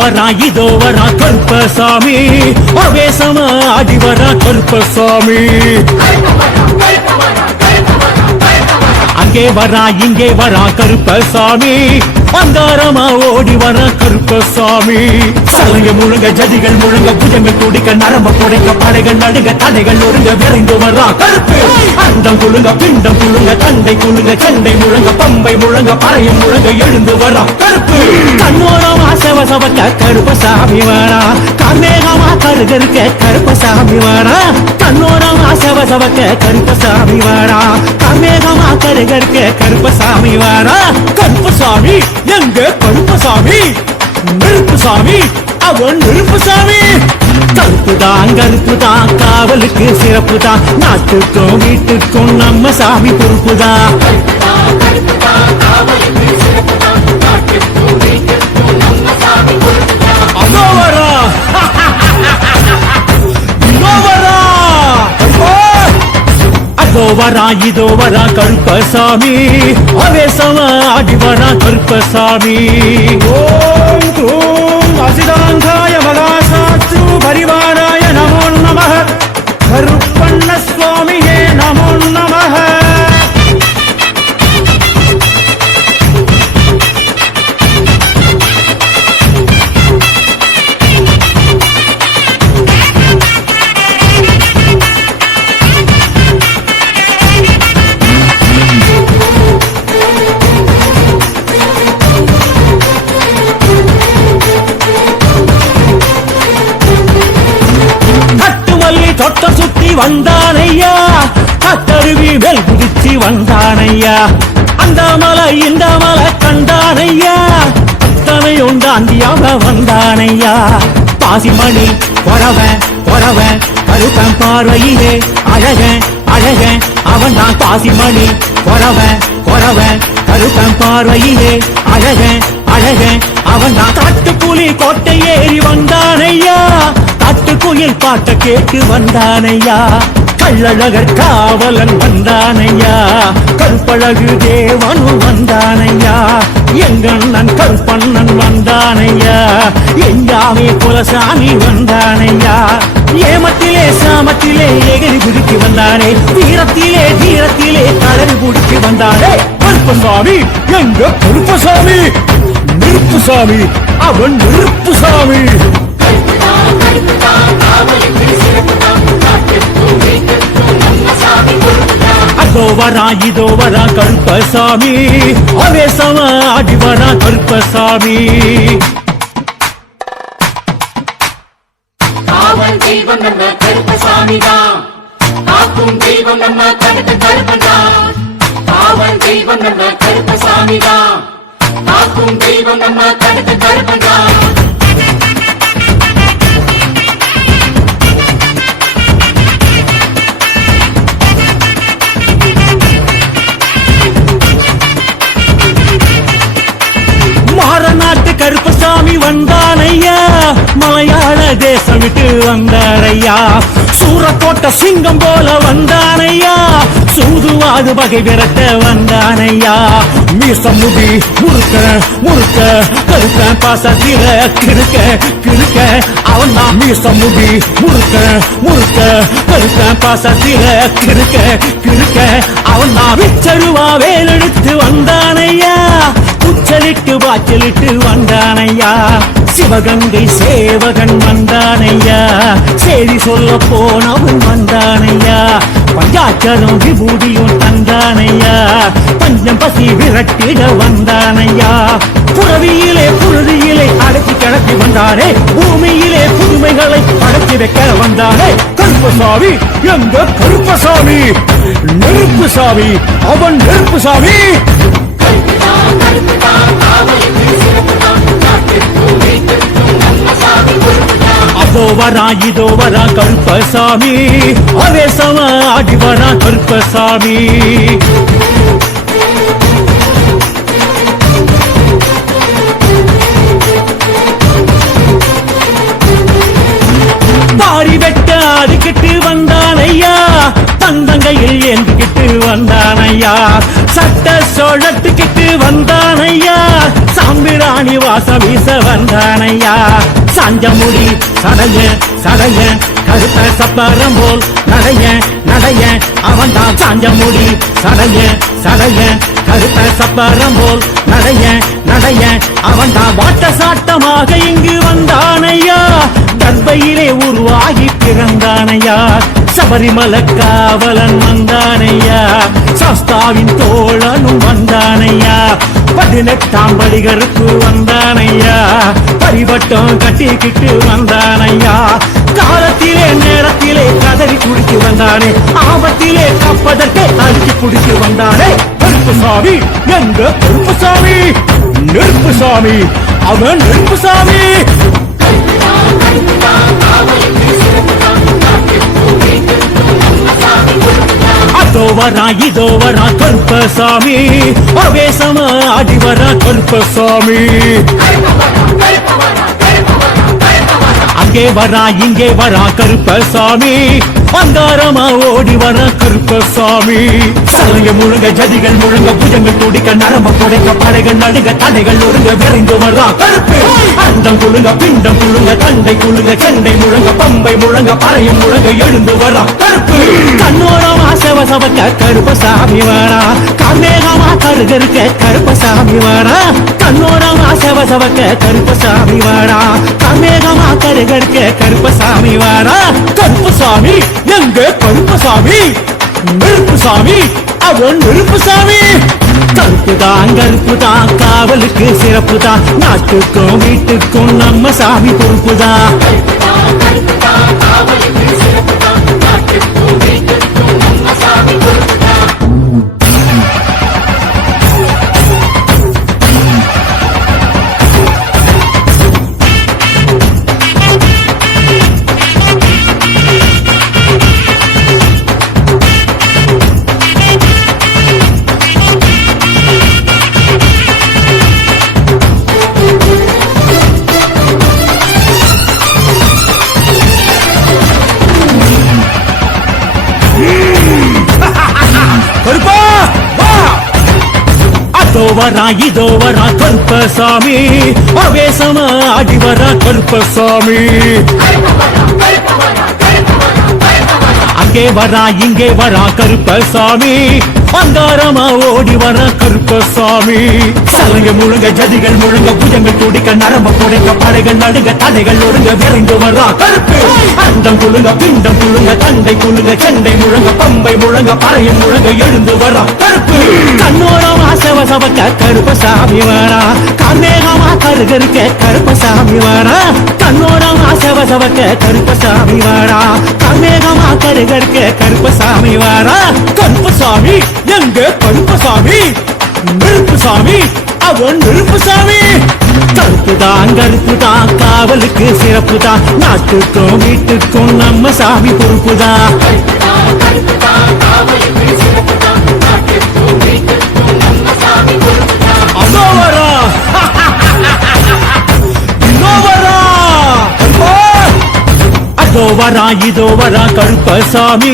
வரா இதோ வரா கருப்பசாமி. அவேசமா ஆடி வரா கருப்பசாமி. அங்கே வரா இங்கே வரா கருப்பசாமி. அங்காரமா ஓடி வர கருப்பசாமி. சலங்க முழுங்க ஜதிகள் முழுங்க புஜங்கள் துடிக்க நரம்ப குடைக்க படைகள் நடுங்க தடைகள் ஒருங்க விரைந்து வரா கருப்பு. அந்தம் குழுங்க பிண்டம் குழுங்க தண்டை குழுங்க சண்டை முழங்க பம்பை முழங்க பறையும் முழங்க எழுந்து வரா கருப்பு. கண்ணோரமா செவசவக்க கருப்பசாமி வரா. கண்ணேகமா கருகருக்க கருப்பசாமி வரா கண்ணோரமா செவசவக்க கருப்பசாமி வரா கண்ணேகமா கருகருக்க கருப்பசாமி வாடா. கருப்பசாமி எங்க கருப்பசாமி? நெருப்புசாமி அவன் நெருப்புசாமி. கருப்பு தான் கருப்பு தான் காவலுக்கு சிறப்பு தான் நாட்டுக்கும் வீட்டுக்கும் நம்ம சாமி பொறுப்புதான். வீட்டுக்கும் வரா இதோ வரா கருப்பசாமி. அவேசமா ஆடி வரா கருப்பசாமி. ஓம் க்ரூம் அசிதாங்காய மகாசாஸ்து பரிவாராய நமோ நம கருப்பண்ண சுவாமி வந்தானையா? கத்தருவி மேல் குதிச்சு வந்தானையா? அந்த மலை இந்த மலை கண்டானையா? அத்தனை உண்டாந்தியாக வந்தானையா? பாசிமணி பொறவன் பொறவன் கருப்பன் பார்வையிலே அழகன் அழகன் அவன் தான் பாசிமணி. பொறவன் பொறவன் கருப்பன் பார்வையிலே அழகன் அழகன் அவன் தான் காட்டுப்புலி கோட்டை ஏறி வந்தானையா? காட்டுக்குயில் பாட்ட கேட்டு வந்தானையா? கள்ளழகர் காவலன் வந்தானையா? கருப்பழகு தேவனும் வந்தானையா? எங்கண்ணன் கருப்பண்ணன் வந்தானையா? எங்காமே குலசாமி வந்தானையா? ஏமத்திலே சாமத்திலே எகிரி குதிக்கு வந்தானே? தீரத்திலே தீரத்திலே தளறி குடிக்கு வந்தானே? கருப்பசாமி எங்க கருப்பசாமி? நெருப்புசாமி அவன் நெருப்புசாமி சாமி வரா இதோ வரா கருப்பசாமி. அவேசமா அடி வரா கருப்பசாமி. காவல் தெய்வம் நம்ம கருப்பசாமி தான். காக்கும் தெய்வம் நம்ம கருத்த கருப்பன் தான். காவல் தெய்வம் நம்ம கருப்பசாமி தான். காக்கும் தெய்வம் நம்ம கருத்த கருப்பன் தான். போட்ட சிங்கம் போல வந்தானையா? சூதுவாது வகை விரட்ட வந்தானையா? மீச முடி முறுக்க முறுக்க கருக்க பாசத்தில கிருக்க கிருக்க அவன் தான் மீச முடி முறுக்க முறுக்க கருக்க பாசத்தில கிருக்க கிருக்க அவன் தான் விச்சருவா வேலெடுத்து வந்தானையா? உச்சலிட்டு வாச்சலிட்டு வந்தானையா? சிவகங்கை சேவகன் வந்தானையா? செய்தி சொல்ல போனவன் வந்தானையா? பஞ்சாச்சரம் விபூதியும் தந்தானையா? பஞ்சம் பசி விரட்டிட வந்தானையா? புறவியிலே புழுதியிலே அடக்கி கிடத்தி வந்தாரே பூமியிலே புதுமைகளை அடக்கி வைக்க வந்தாரே கருப்பசாமி எந்த கருப்பசாமி? நெருப்பு சாமி அவன் நெருப்புசாமி அதோ வரா இதோ வரா கருப்பசாமி. அவேசமா ஆடி வரா கருப்பசாமி. பாரி வெட்ட அதுக்கிட்டு வந்தானையா தந்தங்கையில் எந்துக்கிட்டு வந்தான் ஐயா சட்ட சொழட்டுக்கிட்டு வந்தானையா வாசம் வீச வந்தானையா? சாஞ்சமுடி சடைய சடைய கருத்த சப்பரம் போல் நடைய நடைய அவன் தான் சாஞ்சமுடி சடைய சடைய கருத்த சப்பரம் போல் நடைய நடைய அவன் தான் வாட்ட சாட்டமாக இங்கு வந்தானையா? கர்ப்பையிலே உருவாகி பிறந்தானையா? சபரிமல காவலன் வந்தானையா? சாஸ்தாவின் தோழனும் வந்தானையா? பதினெட்டாம் படிகருக்கு வந்தானையா? பரிவட்டம் கட்டிக்கிட்டு வந்தானையா? காலத்திலே நேரத்திலே கதறி குடித்து வந்தானே. ஆபத்திலே கப்பதற்கே அடிச்சு குடித்து வந்தானே. கருப்பு சாமி எங்க கருப்பு சாமி நெருப்பு சாமி அவன் நெருப்பு சாமி. அதோ வரா இதோ வரா கருப்பசாமி. அவேசமா ஆடி வரா கருப்பசாமி. அங்கே வரா இங்கே வரா கருப்பசாமி. அங்காரமா ஓடி வர கருப்பசாமி சலங்க முழுங்க ஜதிகள் முழுங்க புஜங்கள் துடிக்க நரம்ப புடைக்க படைகள் நடுங்க தடைகள் ஒருங்க விரைந்து வரா கருப்பு. அந்தம் குழுங்க பிண்டம் குழுங்க தண்டை குழுங்க சண்டை முழுங்க பம்பை முழங்க பறையும் முழங்க எழுந்து வரா கருப்பு. கண்ணோரமா செவசவக்க கருப்பசாமி வரா. கண்ணே கருகருக்க கருப்பசாமி வரா கண்ணோரமா செவசவக்க கருப்பசாமி வாடா. கண்ணேகமா கருகருக்க கருப்பசாமி வாடா. கருப்பசாமி எங்க கருப்பசாமி? நெருப்புசாமி அவன் நெருப்புசாமி. கருப்பு தான் காவலுக்கு சிறப்பு தான் நாட்டுக்கும் வீட்டுக்கும் நம்ம சாமி பொறுப்பு தான் வரா இதோ வரா கருப்பசாமி. அவேசமா ஆடி வரா கருப்பசாமி. அங்கே வரா இங்கே வரா கருப்பசாமி. அங்காரமா ஓடி வரா கருப்பசாமி. சலங்க முழுங்க ஜதிகள் முழுங்க புஜங்கள் துடிக்க நரம்ப குடைக்க படைகள் நடுங்க தலைகள் ஒழுங்க விரைந்து வரா கருப்பு. அந்தம் குழுங்க பிண்டம் குழுங்க தண்டை குழுங்க சண்டை முழங்க பம்பை முழங்க பறையும் முழங்க எழுந்து வரா கருப்பு. கண்ணோரமா கருப்பசாமி வேணா கர்மேகமா கருகருக்க கருப்பசாமி வேணா கண்ணோரமா செவசவக்க கருப்பசாமி வேணா கர்மேகமா கருகருக்க கருப்பசாமி வேணா கருப்பசாமி எங்க கருப்பசாமி? நெருப்புசாமி அவன் நெருப்புசாமி. கருப்பு தான் கருப்பு தான் காவலுக்கு சிறப்பு தான் நாட்டுக்கும் வீட்டுக்கும் நம்ம சாமி பொறுப்புதான். வரா இதோ வரா கருப்பசாமி.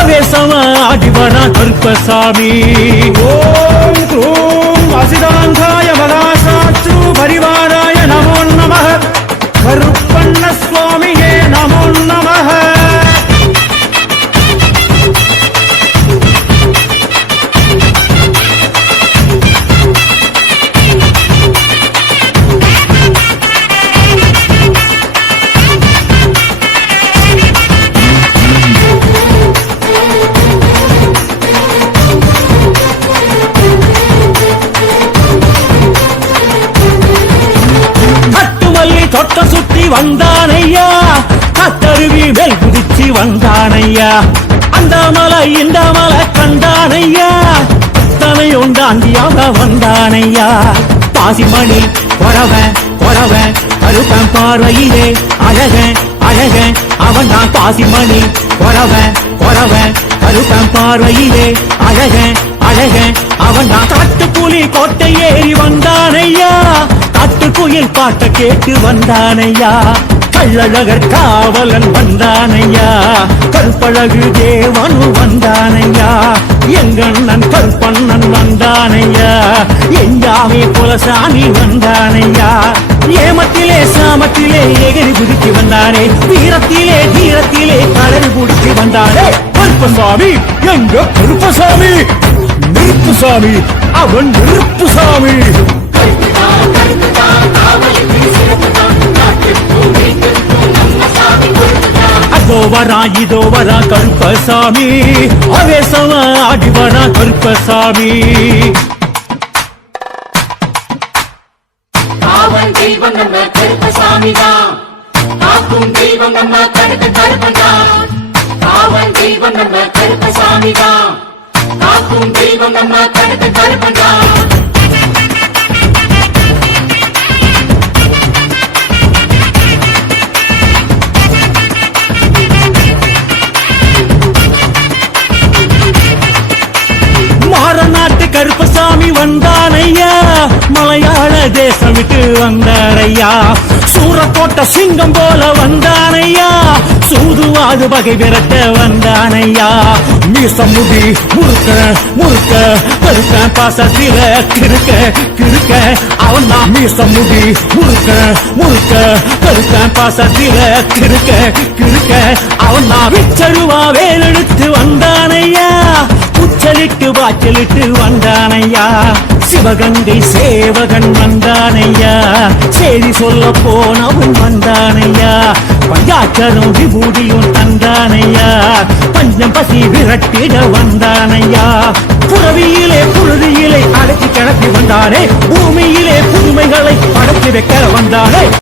அவேசமா ஆடி வரா கருப்பசாமி. ஓ வந்தானையா? கத்தருவி மேல் குதிச்சு வந்தானையா? அந்த மலை இந்த மலை கண்டானையா? தனையும் தாண்டியாக வந்தானையா? பாசிமணி கொரவ கொரவ கருப்பன் பார்வையிலே அழக அழக அவன் தான் பாசிமணி. கொரவ கொரவ கருப்பன் பார்வையிலே அழக அழக அவன் தான் காட்டுப்புலி கோட்டை ஏறி வந்தானையா? காட்டுக்குயில் பாட்ட கேட்டு வந்தானையா? கள்ளழகர் காவலன் வந்தானையா? கற்பழகு தேவனு வந்தானையா? எங்கண்ணன் கற்பண்ணன் வந்தானையா? எஞ்சாமி புலசாமி வந்தானையா? ஏமத்திலே சாமத்திலே எகிரி குதித்து வந்தானே? வீரத்திலே தீரத்திலே கடல் குடித்து வந்தானே? கருப்பசாமி எங்க கருப்பசாமி? நெருப்பு சாமி அவன் நெருப்புசாமி கருப்புதான் வரா இதோ வரா கருப்பசாமி. அவேசமா ஆடி வரா கருப்பசாமி. காவல் தெய்வம் நம்ம கருப்பசாமி தான். காக்கும் தெய்வம் நம்ம கருப்பு கருப்பன் தான். காவல் தெய்வம் நம்ம கருப்பசாமி தான். காக்கும் தெய்வம் நம்ம கருப்பு கருப்பன் தான். தேசம் விட்டு வந்தாரையா? சூரக்கோட்ட சிங்கம் போல வந்தானையா? சூதுவாது வகை விரட்ட வந்தானையா? மீச முடி முறுக்க முறுக்க கருக்க பாசத்தில கிருக்க கிருக்க அவன் தான் மீச முடி முறுக்க முறுக்க கருக்க பாசத்தில கிருக்க கிருக்க அவன் தான் விச்சருவா வேலெடுத்து வந்தானையா? உச்சலிட்டு வாச்சலிட்டு வந்தானையா? சிவகங்கை சேவகன் வந்தானையா? செய்தி சொல்ல போனவன் வந்தானையா? பஞ்சாச்சரும் விபூதியும் தந்தானையா? பஞ்சம் பசி விரட்டிட வந்தானையா? புறவியிலே புழுதியிலே அடைச்சி கிளப்பி வந்தானே? பூமியிலே புதுமைகளை படைத்து வைக்க வந்தானே?